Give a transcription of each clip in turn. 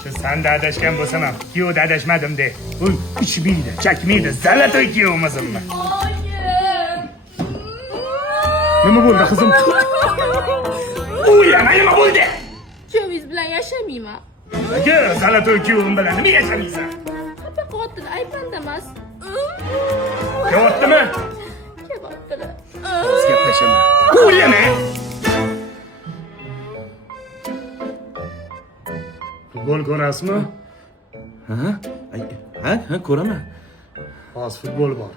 Sen de adashgan bo'lsam ham, kuyovda adashmadim de. Uy, ichmaydi, chakmaydi, zalatoy kuyovimizmi? Nima bo'ldi qizim? Uy, nima bo'ldi? Kuyovingiz bilan yashamayman. Aka, zalatoy kuyovim bilan nima yashamaysan? Xafa qilyaptilar, aytmanda emas. Kelyaptimi? Kelyaptilar. Biz gaplashaman. O'ylama. Futbol ko'rasizmi? Ha, ko'raman. Hozir futbol bor.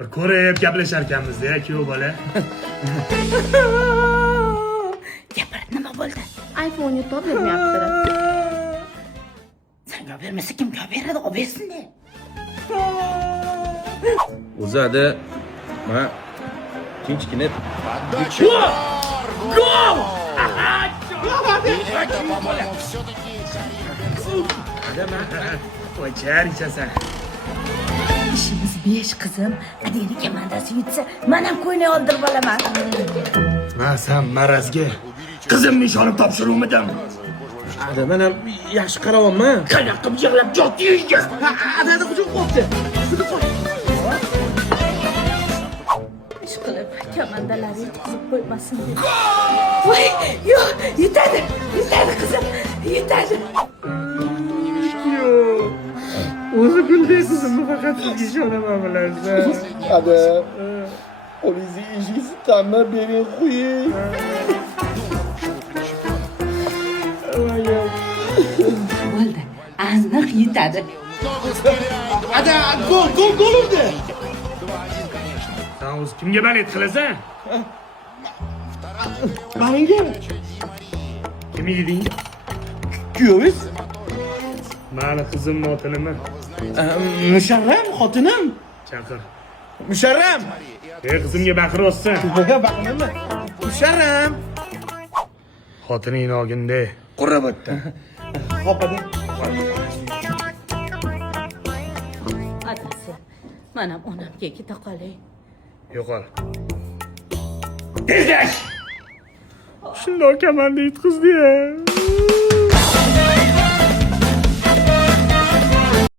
Bir ko'rib gaplashar ekanmiz-da, kuyov bola. Gapir, nima bo'ldi? iPhone yutib bermayaptilar. Sen gap bermasa kim gap beradi? Olib bersin-da. O'zada men tinchgina Gol! Voy, char ichasan. İşimiz 5 qizim. Adini komandasi yutsa, men ham ko'ynay oldirib olaman. Men sen marazga qizimni ishonib topshiruvmidim? men ham yaxshi qaryapman. Qayoqqa yig'lab jot yeysiz? Adada hujum qilibdi. Ish qilib, komandalarni yutqizib qo'ymasin deb. Voy, yo'q, yutadi qizim, yutadi. O'zi gulday qizimni faqat sizga ishonaman bilarsan. Ada, qo'lingizni eshingizni ta'mir bering qo'ying. Bo'ldi, aniq yutadi. Ada, gol urdi. Sen o'zi kimga balet qilasan? Menga Kim eding? kuyovingiz? Mani qizimni oti nima? Musharram xotinim. Chaqir. Musharram. Qizimga baqiryapsan. Baqinaman. Musharram. Xotining og'inda. Qurrabatda. Xopada. Adasi, men ham onamga keta qolay. Yo'qol. Tezlash! Shundoq kamanda yutqizdi-ya.